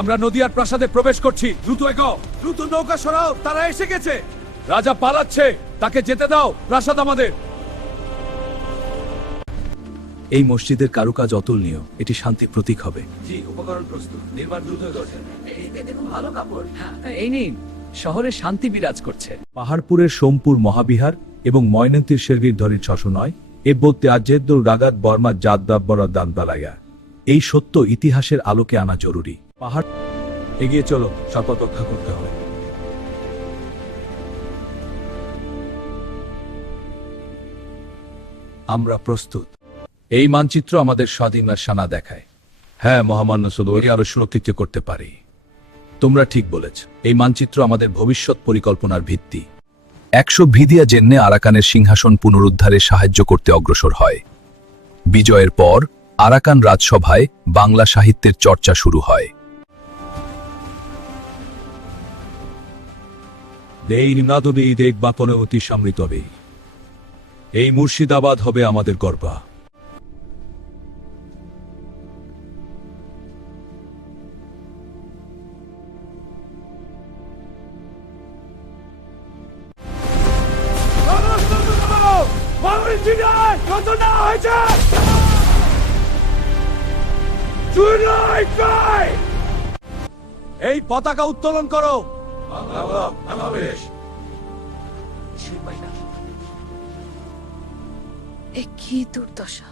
আমরা নদিয়ার প্রাসাদে প্রবেশ করছি। দ্রুত এগো, দ্রুত নৌকা সরাও, তারা এসে গেছে। রাজা পালাচ্ছে, তাকে যেতে দাও, প্রাসাদ আমাদের। এই মসজিদের কারুকাজ অতুলনীয়, এটি শান্তি প্রতীক হবে। জি, উপকরণ প্রস্তুত, নির্মাণ দ্রুত করছেন। দেখুন ভালো কাপড়। এই নিন, শহরে শান্তি বিরাজ করছে। পাহাড়পুরের সোমপুর মহাবিহার এবং ময়নন্তীর শেরগির ধরি 609 এ বলতে আজেদ্দুর রাগাত বর্মা জাতদাব্বর দানবালায়া। এই সত্য ইতিহাসের আলোকে আনা জরুরি। পাহাড় এগিয়ে চলো, শপথ রক্ষা করতে হবে। আমরা প্রস্তুত। এই মানচিত্র আমাদের স্বাধীনতার সানা দেখায়। হ্যাঁ মহামান্য সুদৌরি, আরো সুরক্ষিত করতে পারি। তোমরা ঠিক বলেছ, এই মানচিত্র আমাদের ভবিষ্যৎ পরিকল্পনার ভিত্তি। 100 ভিদিয়া জেন্নে আরাকানের সিংহাসন পুনরুদ্ধারে সাহায্য করতে অগ্রসর হয়। বিজয়ের পর আরাকান রাজসভায় বাংলা সাহিত্যের চর্চা শুরু হয়। অতি সমৃদ্ধ হবে। এই মুর্শিদাবাদ হবে আমাদের গর্ব। এই পতাকা উত্তোলন করো। এ কি দুর্দশা!